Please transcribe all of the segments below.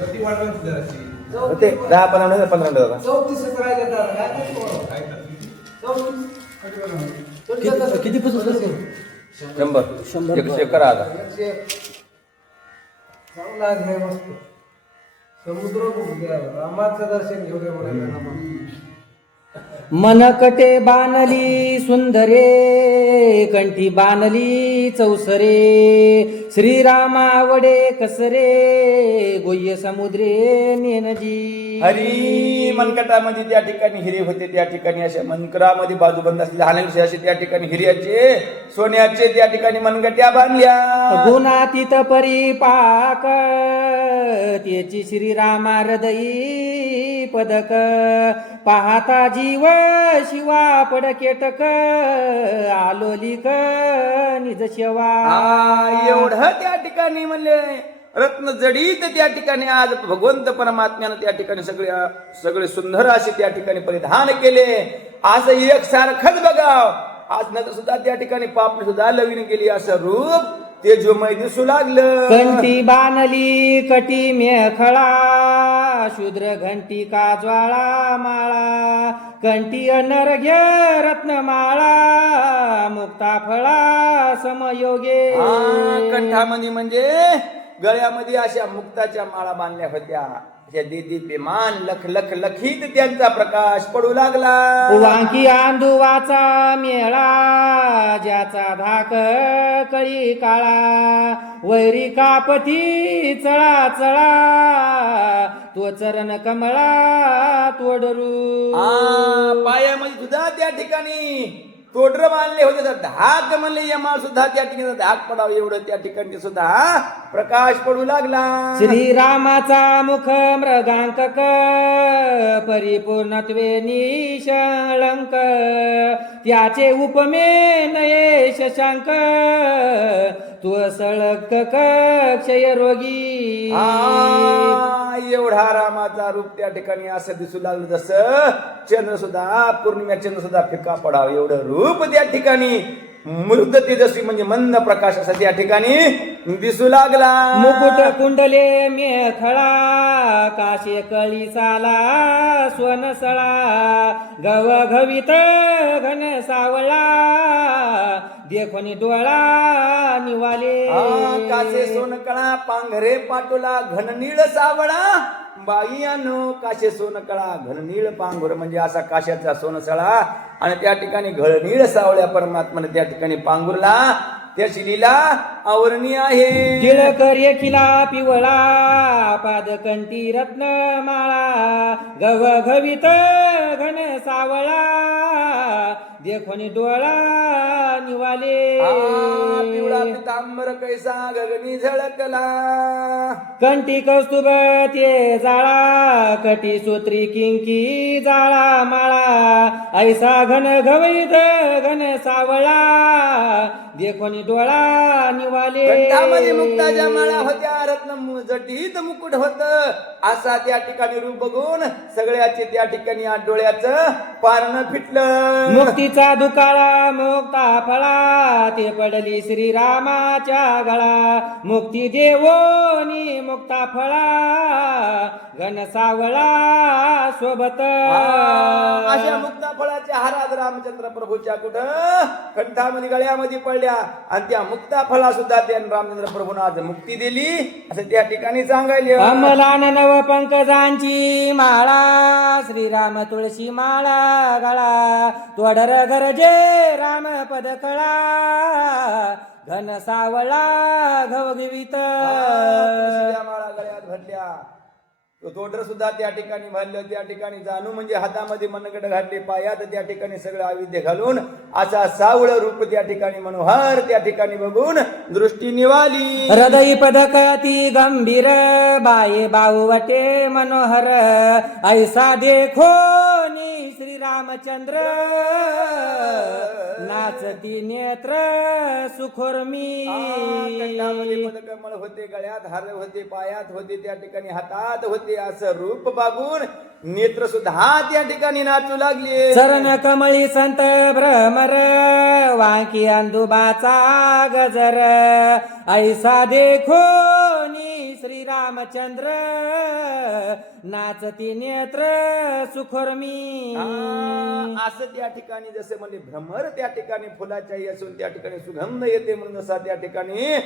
गती वाढवायची जराशी. ते 10-15 मिनिट दादा. 34 राहिले दादा, काय नाही पोरं. काय करते? 34. किती पुस्तक 100 100 करा आता. चांगला आज हे मस्त समुद्र बघू द्या, रामाचं दर्शन घेऊ द्या मला. मनकटे बाणली सुंदरे, कंठी बाणली चौसरे, श्रीरामावडे कसरे, गोय्य समुद्रे नेनजी. हरी मनकटामध्ये त्या ठिकाणी हिरे होते, त्या ठिकाणी अशा मनकरामध्ये बाजूबंद असलेले हालविषय असे त्या ठिकाणी हिऱ्याचे सोन्याचे त्या ठिकाणी मनगट्या बांधल्या. गुणातीत परिपाक त्याची श्रीरामा हृदयी पदक, पाहता जीव शिवा पडकेटक, आलोलिक निज शेवा. एवढं त्या ठिकाणी म्हणले रत्न जडीत त्या ठिकाणी आज भगवंत परमात्म्यानं त्या ठिकाणी सगळे सुंदर असे त्या ठिकाणी परिधान केले. आज एक सारखंच बघाव, आज नंतर सुद्धा त्या ठिकाणी पापणी सुद्धा लविन केली असं रूप तेजोमय दिसू लागलं. कंठी बाणली कटी मेखळा, शूद्र घंटी का ज्वाळा माळा, कंठी अनर्घ्य रत्नमाळा, मुक्ता फळा समयोगे. कंठामध्ये म्हणजे गळ्यामध्ये अशा मुक्ताच्या माळा बांधल्या होत्या. दीप्यमान लख लख लखीत त्यांचा प्रकाश पडू लागला. वांकी आंदुवाचा मेळा, ज्याचा धाक कळी काळा, वैरी कापती चळा चळा, तो चरण कमळा तोडरू. पायामध्ये सुद्धा त्या ठिकाणी तोडर बांधले होते, तर धाक म्हणले यमाळ सुद्धा त्या ठिकाणी धाक पडावं एवढं त्या ठिकाणी सुद्धा प्रकाश पडू लागला. श्रीरामाचा मुख मृगांक, परिपूर्णत्वे निशंक, त्याचे उपमे नये शशांक, तू सळक क्षय रोगी. एवढा रामाचा रूप त्या ठिकाणी असं दिसू लागलं जसं चंद्र सुद्धा पौर्णिमा चंद्र सुद्धा फिका पडावं एवढं रूप त्या ठिकाणी मृद तेजस्वी म्हणजे मंद प्रकाश असा त्या ठिकाणी दिसू लागला. मुकुट कुंडले मेखळा, काशे कळी साला स्वनसळा, गव घवित घन सावळा, देखोनी डोळा निवाले. कासे सोनकळा पांघरे पाटोला घननीळ सावळा, बाईयानो काशे सोनकळा घननीळ पांघुर म्हणजे असा काशाचा सोनसळा आणि त्या ठिकाणी घळनीळ सावळ्या परमात्माने त्या ठिकाणी पांघुरला. त्याची लीला आवरणी आहे. टिळक रेखिला पिवळा, पादकंठी रत्नमाळा, गव घवित घन सावळा, देखोनी डोळा निवाले. पिवळा पितांबर कैसा गगनी झळकला, कंठी कौस्तुभ ते जाळा, कटी सूत्री किंकी जाळा माळा, ऐसा घन घवित घन सावळा, देखोनी डोळा निवाले. कंठामध्ये मुक्ताच्या माळा होत्या, रत्न जटीत मुकुट होत, असा त्या ठिकाणी रूप बघून सगळ्याचे त्या ठिकाणी या डोळ्याचं पारणं फिटलं. मुक्तीचा दुकाळा मुक्ता फळा, ते पडली श्रीरामाच्या गळा, मुक्ती देवोनी मुक्ता फळा, घन सावळा सोबत. अशा मुक्ता फळाच्या हारात रामचंद्र प्रभूच्या कुठं कंठामध्ये गळ्यामध्ये पडल्या आणि त्या मुक्ता फळा सुद्धा त्यांनी रामचंद्र प्रभून आज मुक्ती दिली असं त्या ठिकाणी सांगायले. अमलान नव पंकजांची माळा, श्रीराम तुळशी माळा गळा, तोडर गरजे राम पद कळा, घन सावळा घवघवीत. माळा गळ्यात भरल्या, तो तोडर सुद्धा त्या ठिकाणी भरलं. त्या ठिकाणी जाणू म्हणजे हातामध्ये मनगड घातले, पायात त्या ठिकाणी सगळं आविद्य घालून असा सावळ रूप त्या ठिकाणी मनोहर त्या ठिकाणी बघून दृष्टी निवाली. हृदय पदक ती गंभीर, बाये बावटे मनोहर, ऐसा देखो नी श्रीरामचंद्र, नाचती नेत्र सुखोर्मी. कंठामध्ये पदकमळ होते, गळ्यात हार होते, पायात होते, त्या ठिकाणी हातात होते, असं रूप बघून नेत्र सुद्धा त्या ठिकाणी नाचू लागले. चरण कमळी संत भ्रमर, वांकी अंदुबाचा गजर, ऐसा देखो नी श्रीरामचंद्र नाचती नेत्र सुखोर्मी असं त्या ठिकाणी जसे म्हणजे भ्रमर त्या ठिकाणी फुलाच्याही असून त्या ठिकाणी सुगंध येते म्हणून जसा त्या ठिकाणी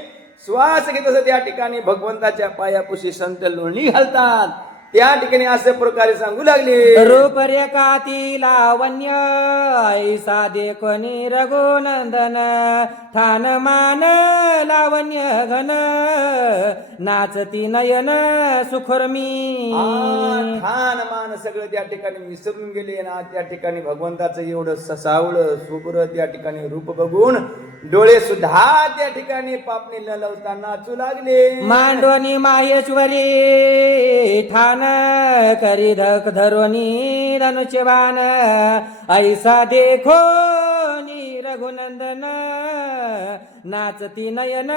श्वास घेत असं त्या ठिकाणी भगवंताच्या पायापुशी संत लोणी घालतात. त्या ठिकाणी अशा प्रकारे सांगू लागले. रूपरेखाती लावण्य ऐसा देखोनी रघुनंदन ठाण मान लावण्य घन नाचती नयन सुखोर्मी ठाण मान सगळं त्या ठिकाणी विसरून गेले ना. त्या ठिकाणी भगवंताचं एवढं ससावळं सुपुर त्या ठिकाणी रूप बघून डोळे सुद्धा त्या ठिकाणी पापणी न लावता नाचू लागले. मांडोनी माहेश्वरी ठाण करी धक धरोनी धनुष्यबाण ऐसा देखो नी रघुनंदन नाचती नयन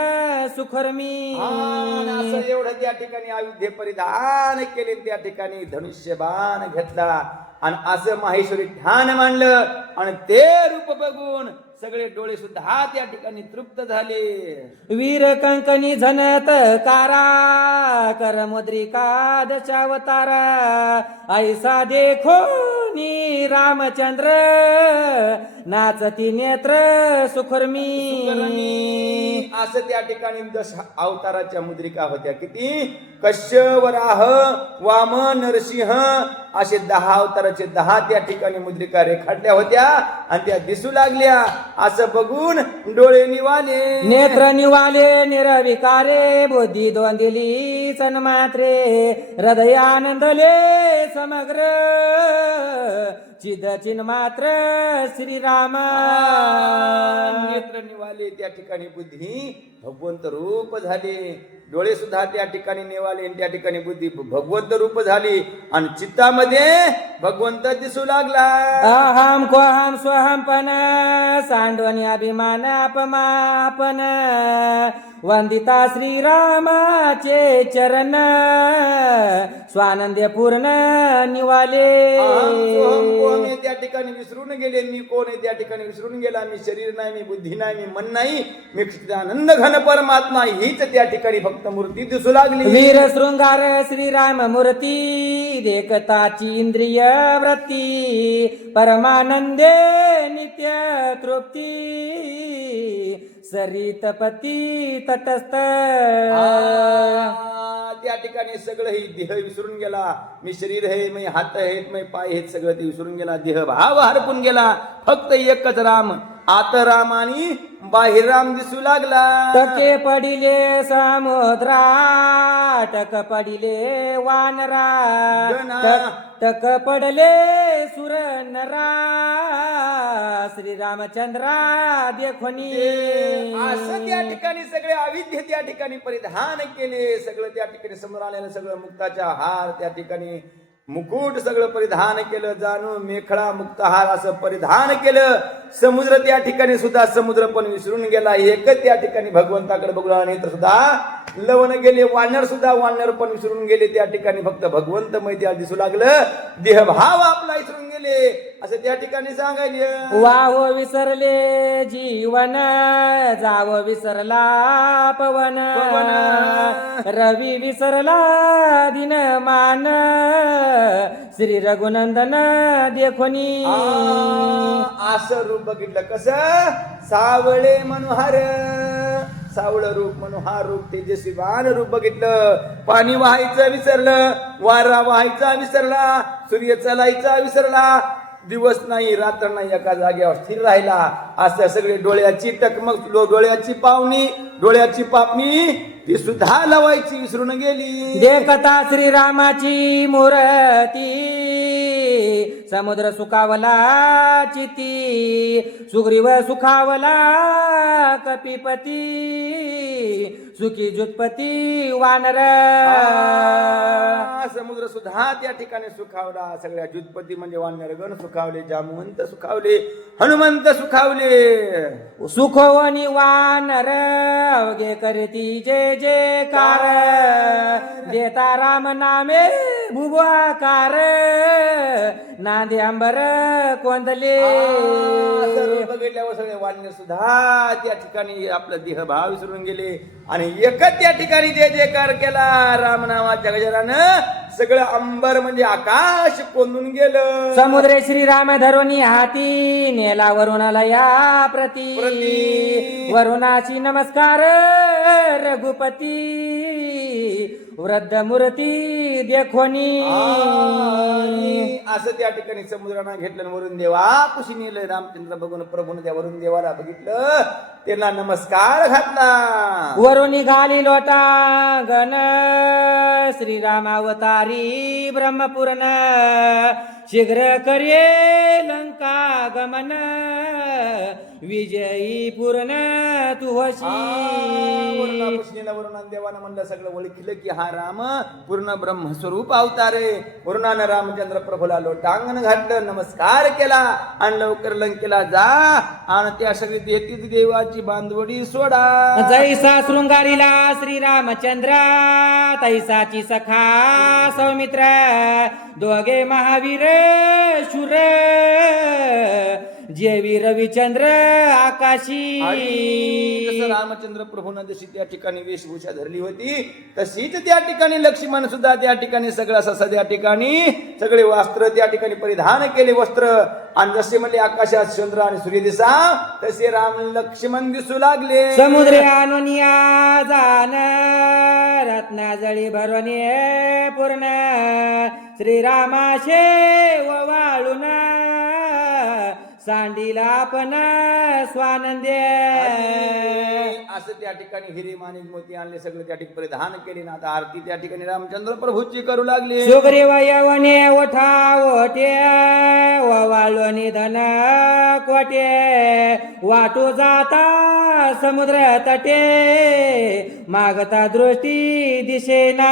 सुखोर्मी असं एवढं त्या ठिकाणी आयुध्य परिधान केले. त्या ठिकाणी धनुष्यबाण घेतला आणि असं माहेश्वरी ठाण मांडलं आणि ते रूप बघून सगळे डोळे सुद्धा त्या ठिकाणी तृप्त झाले. वीर कंकणी झनत कारा कर मुद्रिका दशावतार ऐसा देखो नी रामचंद्र नाचती नेत्र सुखोर्मी असं त्या ठिकाणी 10 अवताराच्या मुद्रिका होत्या. किती? कश्यप, वराह, वामन, नरसिंह असे 10 अवताराचे 10 त्या ठिकाणी मुद्रिका रेखाटल्या होत्या आणि त्या दिसू लागल्या. असं बघून डोळे निवाले, नेत्र निवाले निरविकारे बुद्धी दोंदिली सन्मात्रे हृदयानंदले समग्र चिद चिन्मात्र श्रीराम नेत्र निवाले त्या ठिकाणी बुद्धी भगवंत रूप झाले. डोळे सुद्धा त्या ठिकाणी निवाले आणि त्या ठिकाणी बुद्धी भगवंत रूप झाली आणि चित्तामध्ये भगवंत दिसू लागला. अहम कोहम स्वहम पण सांडवणी अभिमान अपमापन वंदिता श्रीरामाचे चरण स्वानंद पूर्ण निवाले. मी त्या ठिकाणी विसरून गेले. मी कोण आहे त्या ठिकाणी विसरून गेला. मी शरीर नाही, मी बुद्धी नाही, मी मन नाही, मी आनंद घन परमात्मा हीच त्या ठिकाणी फक्त मूर्ती दिसू लागली. वीर शृंगार श्रीराम मूर्ती देखताची इंद्रिय वृत्ती परमानंदे नित्य तृप्ती सरितपती तटस्थ त्या ठिकाणी सगळं ही देह विसरून गेला. मी शरीर आहे, मी हात आहेत, मी पाय आहेत, सगळं ते विसरून गेला. देह भाव हरपून गेला. फक्त एकच राम, आत राम आणि बाहेर राम दिसू लागला. टके पडिले समुद्रा टक पडिले वानरा टक पडले सुर नरा श्रीरामचंद्रा देखोनी. असं त्या ठिकाणी सगळे अविद्य त्या ठिकाणी परिधान केले. सगळं त्या ठिकाणी समोर आलेलं सगळं मुक्ताचा हार त्या ठिकाणी मुकुट सगळं परिधान केलं. जाणू मेखळा मुक्तहार असं परिधान केलं. समुद्र त्या ठिकाणी सुद्धा समुद्र पण विसरून गेला. एकच त्या ठिकाणी भगवंताकडे बघला नाही तर सुद्धा लवण गेले. वानर सुद्धा वानर पण विसरून गेले. त्या ठिकाणी फक्त भगवंत मैत्या दिसू लागलं. देहभाव आपला विसरून गेले असं त्या ठिकाणी सांगायले. वाव विसरले जीवन जाव विसरला पवन रवी विसरला दिनमान श्री रघुनंदन देखोनी. असं रूप बघितलं कसं सावळे मनोहर, सावळ रूप मनोहर रूप तेजस्वीवान रूप बघितलं. पाणी वाहायचं विसरलं, वारा वाहायचा विसरला, सूर्य चालायचा विसरला, दिवस नाही रात्र नाही एका जागेवर स्थिर राहिला. असं सगळे डोळ्याची टकमक, डोळ्याची पावणी, डोळ्याची पापणी ती सुद्धा लावायची विसरून गेली. देखता श्रीरामाची मूर्ती समुद्र सुखावला चिती सुग्रीव सुखावला कपिपती सुखी जुत्पती वानर. समुद्र सुद्धा त्या ठिकाणी सुखावला. सगळ्या जुत्पती म्हणजे वानर गण सुखावले, जामवंत सुखावले, हनुमंत सुखावले. सुखवणी वानर अवघे करती जय जयकार देता राम नामे भुवाकार नांदे अंबर कोंदले सर्व बघितल्यावर सगळे वानर सुद्धा त्या ठिकाणी आपला देह भाव विसरून गेले आणि एकच त्या ठिकाणी जय जयकार केला रामनामाच्या गजरानं सगळं अंबर म्हणजे आकाश कोंदून गेलं. समुद्रे श्रीराम धरुनी हाती नेला वरुणाला या प्रती वरुणाची नमस्कार रघुपती वृद्ध मूर्ती देखोनी आणि असं त्या ठिकाणी समुद्रानं घेतलं आणि वरुण देवा कुशी नेलं रामचंद्र बघून प्रभून त्या वरुण देवाला बघितलं त्यांना नमस्कार घातला. वरुणी घाली लोटांगण श्रीरामावतारी ब्रह्मपूर्ण शीघ्र करे लंका गमन विजयी पूर्ण तू होशी. वरुणा देवानं म्हणलं सगळं ओळखलं की हा राम पूर्ण ब्रह्मस्वरूप अवतारे. वरुणानं रामचंद्र प्रभूला लोटांगण घातलं नमस्कार केला आणि लवकर लंकेला जा आणि त्या सगळी देती देवाची बांधवडी सोडा. जैसा शृंगारीला श्रीरामचंद्र तैसाची सखा सौमित्र दोघे महावीर शूर जेवी रविचंद्र आकाशी. आणि जसं रामचंद्र प्रभूनं जशी त्या ठिकाणी वेशभूषा धरली होती तशीच त्या ठिकाणी लक्ष्मण सुद्धा त्या ठिकाणी सगळं ससा त्या ठिकाणी सगळे वस्त्र त्या ठिकाणी परिधान केले वस्त्र आणि जसे म्हणले आकाशात चंद्र आणि सूर्य दिसा तसे राम लक्ष्मण दिसू लागले. समुद्र आणूनिया जान रत्नाजळी भरवणे पूर्ण श्रीरामाशे वाळून सांडीला आपण स्वानंदे. असं त्या ठिकाणी हिरे माणिक मोती आणले सगळे त्या ठिकाणी परिधान केले ना आता आरती त्या ठिकाणी रामचंद्र प्रभूची करू लागले. सुग्रीव यवने ओठा ओटे वाळू निधन कोटे वाटू जाता समुद्र तटे मागता दृष्टी दिसेना.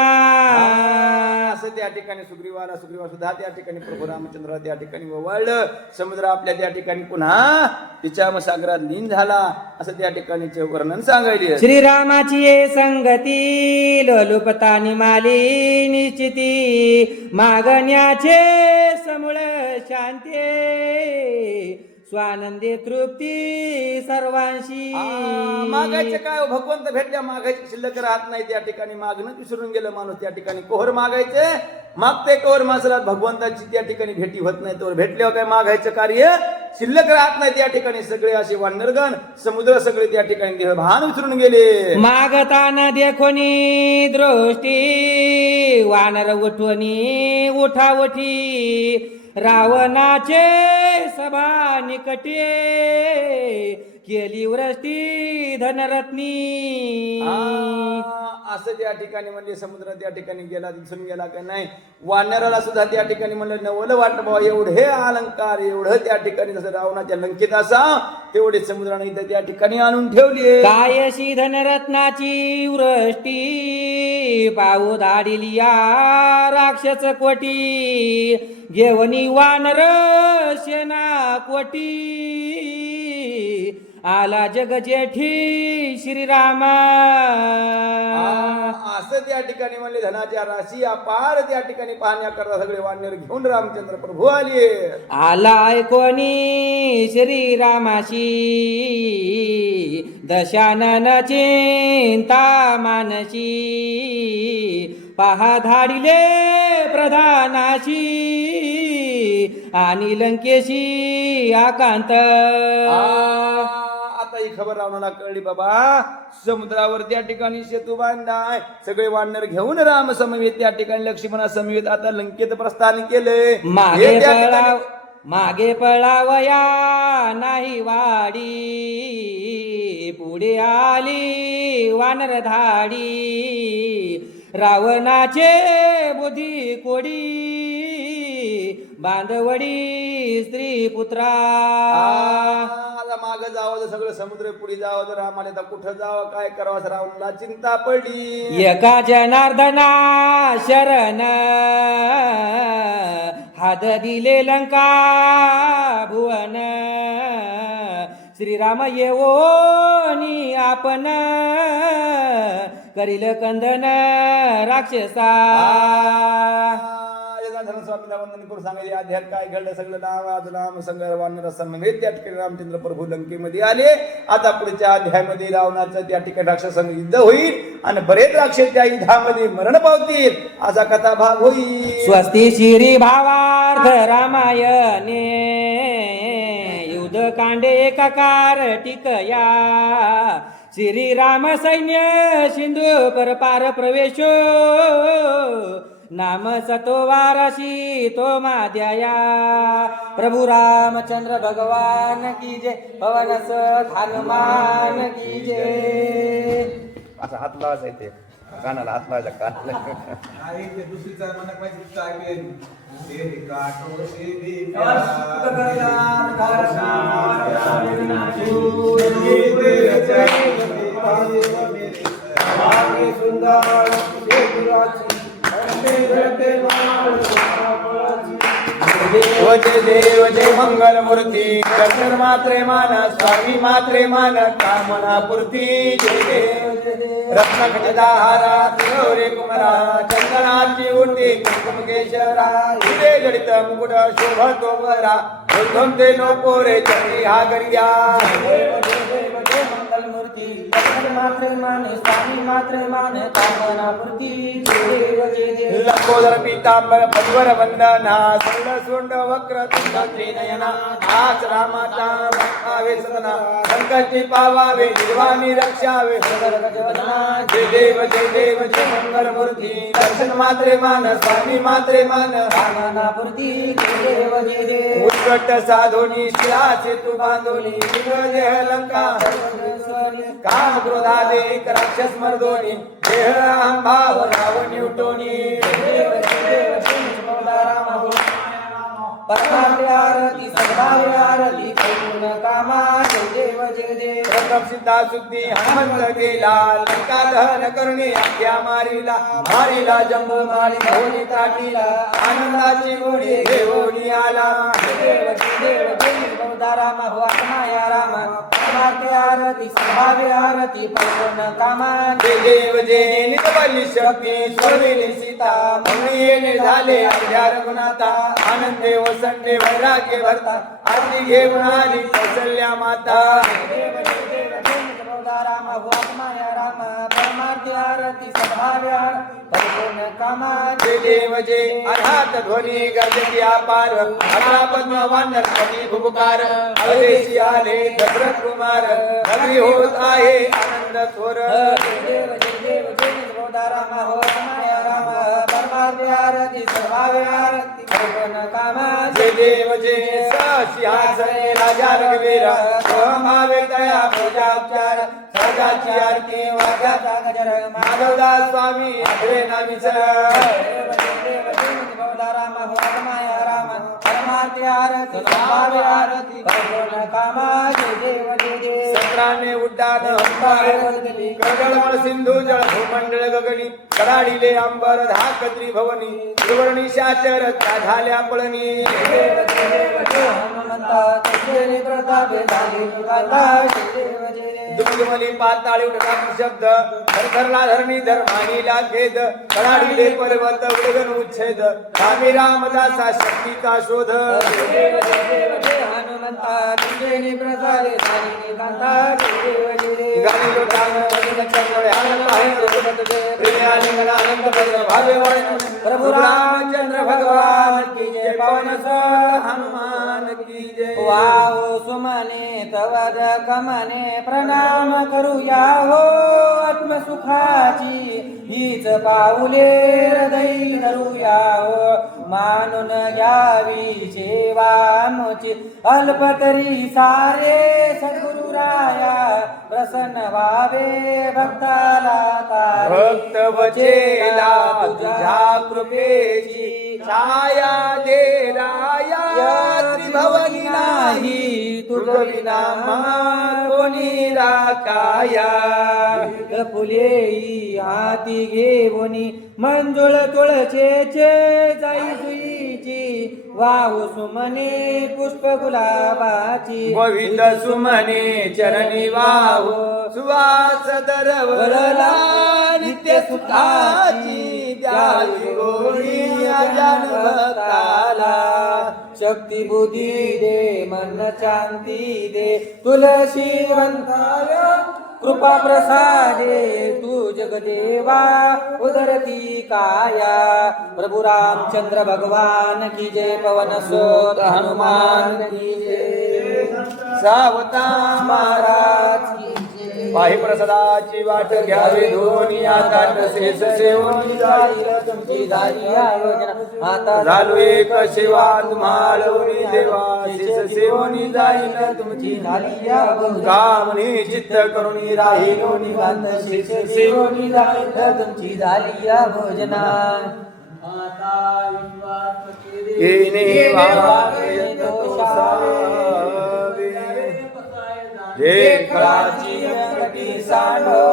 असं त्या ठिकाणी सुग्रीवा सुद्धा त्या ठिकाणी प्रभू रामचंद्र त्या ठिकाणी ओवाळलं. समुद्र आपल्या त्या ठिकाणी पुन्हा तिच्या सागरात लीन झाला असं त्या ठिकाणीचे वर्णन सांगायले. श्रीरामाची ये संगती लोलुपतानी माली निश्चिती मागण्याचे समूळ शांती स्वानंदी तृप्ती सर्वांशी. मागायचं काय भगवंत भेटल्या मागायची शिल्लक राहत नाही त्या ठिकाणी मागणं विसरून गेलं माणूस त्या ठिकाणी कोहर मागायचे मागते कोहर माणसाला भगवंताची त्या ठिकाणी भेटी होत नाही तर भेटल्यावर काय मागायचं कार्य शिल्लक राहत नाही त्या ठिकाणी. सगळे असे वानरगण समुद्र सगळे त्या ठिकाणी देह भान विसरून गेले. मागताना देखोनी दृष्टी वानर उठवणी उठा उठी रावणाचे सभा निकटे केली वृष्टी धनरत्नी. असं त्या ठिकाणी म्हणले समुद्र त्या ठिकाणी गेला दिसून गेला का नाही. वानराला सुद्धा त्या ठिकाणी म्हणलं नवल वाटलं बाबा एवढे अलंकार एवढं त्या ठिकाणी जसं रावणाच्या लंकेत असा तेवढे समुद्राने इथं त्या ठिकाणी आणून ठेवली. कायशी धनरत्नाची वृष्टी पाऊ धाडिलिया राक्षस कोटी घेवनी वानर सेना कोटी आला जग जेठी श्रीरामा. असं त्या ठिकाणी म्हणले धनाच्या राशी अपार त्या ठिकाणी पाहण्या करता सगळे वानर घेऊन रामचंद्र प्रभू आले. आलाय कोणी श्रीरामाशी दशानन चिंता मानसी पहा धाडिले प्रधानाशी आणि लंकेशी आकांत. आता ही खबर रावणाला कळली बाबा समुद्रावर त्या ठिकाणी सेतू बांधलाय सगळे वानर घेऊन राम समवेत त्या ठिकाणी लक्ष्मणा समवेत आता लंकेत प्रस्थान केले. मागे पळावया नाही वाडी पुढे आली वानर धाडी रावणाचे बुद्धी कोडी बांधवडी स्त्री पुत्रा. माग जावं सगळं समुद्र पुढे जावं तर रामाने आता कुठं जावं काय करावं रावणाला चिंता पडली. एका जनार्दना शरण हात दिले लंका भुवन श्रीराम येवोनी आपण करील कंदन राक्षसा. धनस्वामीला वंदन करून सांगायचे अध्यात काय घडलं सगळं नाम आज नाम संगर वानर समवेत त्या ठिकाणी रामचंद्र प्रभू लंकेमध्ये आले. आता पुढच्या अध्यायामध्ये रावणाचं त्या ठिकाणी राक्षसांग युद्ध होईल आणि बरेच राक्षस त्या युद्धामध्ये मरण पावतील असा कथा भाग होईल. स्वस्ती शिरी भावार्थ रामायणे युद्ध कांडे एकाकार टिकया श्रीराम सैन्य सिंधू परपार प्रवेशो नाम सतो वारसी तो माद्याया प्रभु रामचंद्र भगवान की जय पवन सत हनुमान की जय. असा हात लावायचा इथे कानाला हात लावायचा कानाला. आणि ते दुसरीचा म्हणत पाहिजे चालेल ते काटो से जय देव जय मंगल मूर्ती दर्शन मात्रे मान स्वामी मात्रे मान कामना पूर्ती. जय देव रत्न खचिताहारा तिरोरे कुमरा चंदनाची उटी कुंकुम केशरा हिरे जडित मुकुट शोभतो वरा उद्धम ते नो पोरे चंद्री हा गरिया. मंगल मूर्ती दर्शन मात्रे माने स्वामी मात्रे माने कामना पूर्ती. जय देव लंबोदर पीतांबर परिवर वंदना सरळ सोंड वक्र तुंड त्रिनयना नाच रामाचा भक्तावे सदना संकटी पावावे निर्वाणी रक्षावे. जय देव जय मंगल मूर्ती दर्शन मात्रे मान स्वामी मात्रे मान कामना पूर्ती. जय देव उत्कट साधोनी शिला सेतू बांधोनी विग्रह देह लंका काम क्रोधादे राक्षस मर्दोनी देह अहंभाव रावणी उठोनी. आरती सद्भावे आरती पूर्ण कामा. जय देव प्रथम सिद्धा सुद्धी हनुमंत गेला लंका दहन करणे आज्ञा मारिला जंबू मारी होली ताटीला आनंदाची गोडी घेऊन आला. राम वासनाया राम आरती आरती सद्भावे आरती पूर्ण कामा. जय देव जय नितबली शक्ती सोडविली सीता म्हणून येणे झाले अध्या रघुनाथा आनंदे वसंते वैराग्य भरता आरती घेऊन आली कौसल्या माता. राम वासनाया राम परमार्थी आरती सद्भावे पूर्ण कामा. जय देव जय अनाथ ध्वनी गर्जती अपार अकरा पद्म वानर कवी भुपकार अवदेशी आले दशरथ कुमार नगरी होत आहे आनंद स्वर. राम वासनाया राम परमार्थी आरती सद्भावे आरती पूर्ण कामा. जय देव जय सिंहासने राजा रघुवीर भावे तया पूजा उपचार सजाची आरती वाघाचा गजर माधवदास स्वामी आपले नामीसर. राम वासनाया राम परमार्थी आरती सद्भावे आरती पूर्ण कामा. जय देव सत्राने उड्डाण कडगड सिंधू जळ भूमंडळ गगनी कडाडीले अंबर धाकत्री भवनी त्रिवर्णी शाचर त्या झाल्या पळणी. दुमदुमली पाताळी उठला शब्द धरधरला धरणी धर्मानीला खेद कडाडीले पर्वत उडगन उच्छेद स्वामी रामदासा शक्तीचा शोध. गाणी लोटांग वदन चंद्र आनंद आहे आनंद भावे प्रभु रामचंद्र भगवान की जय पवन सुत हनुमान की जय. वाहो सुमने तवद कमने प्रणाम करूया हो आत्मसुखाची हीच पाऊले हृदय धरूया हो मानून घ्यावी सेवा आमची अल्पतरी सारे सद्गुरु राया प्रसन्न व्हावे भक्ताला तारे. भक्त वचेला तुझ्या कृपेची छाया दे राया त्रिभवनी नाही तुझ विना कोणी राखाया. फुलेई हाती घेऊनी मंजुळ तुळसेचे जाई जुईची वाहू सुमने पुष्प गुलाबाची गोविंद सुमने चरणी वाहू सुवास दरवरला नित्य सुखाची द्या काही गोडी अजान भक्ताला. शक्ती बुद्धी दे मन शांती दे तुलसी वंताय कृपा प्रसादे तू जगदेवा उदरती काया. प्रभु रामचंद्र भगवान की जय. पवन सुत हनुमान की जय. सावता महाराज की जय. पाहि प्रसादाची वाट घ्यावी धोनी आता शेष सेवनी जाईल तुमची झाली आयोजन आता झालो एक सेवा तुम्हाला देवा शेष सेवनी जाईल तुमची झाली आयोजन. कामनी चित्त करून राहिलो निवांत शेष सेवनी जाईल तुमची झाली या भोजना. येणे वागे दोषावे जे कळाची अंगठी सांडो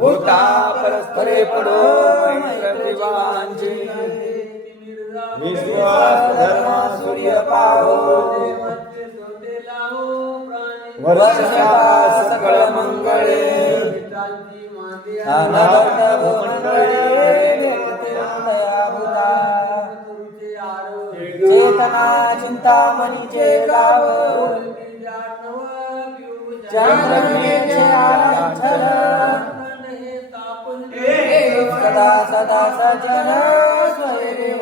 होता परस्परे पडो मैत्र देवांचे विश्वास धर्मा सूर्य पाहो वर्षा सकळ मंगळे अनवरत भूमंडळे चेतना चिंतामणीचे गाव चंद्रगिरीचे आलांछन सदा सदा सजन स्वयं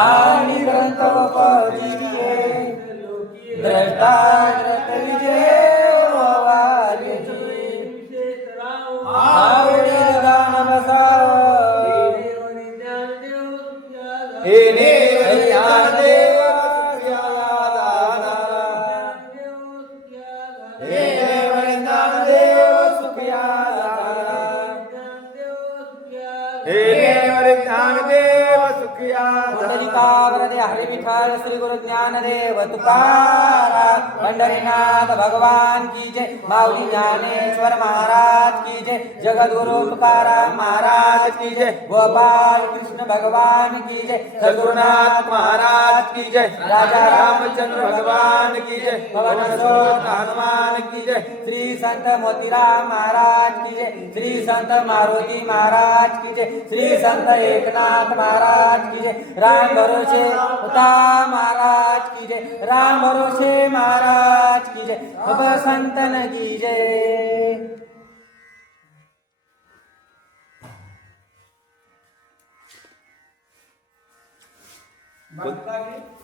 आणि ग्रंथ द्रष्टा विजय आवडील गाण बसाव येणे ज्ञानदेव ज्ञानदेव सुखिया पुंडलिकावरदे हरी विठ्ठल श्री गुरु ज्ञानदेव तुकाराम पंढरीनाथ भगवान की जय. माऊली ज्ञानेश्वर महाराज की जय. जगद्गुरु तुकाराम महाराज की जय. गोपाल कृष्ण भगवान की जय. सद्गुरुनाथ महाराज की जय. राजा रामचंद्र भगवान की जय. पवन सुत हनुमान की जय. श्री संत मोतीराम महाराज की जय. श्री संत मारुति महाराज की जय. श्री संत एकनाथ महाराज की जय. राम भरोसे उता महाराज की जय. राम भरोसे महाराज की जय. अब संतन की जय. बाकी काय?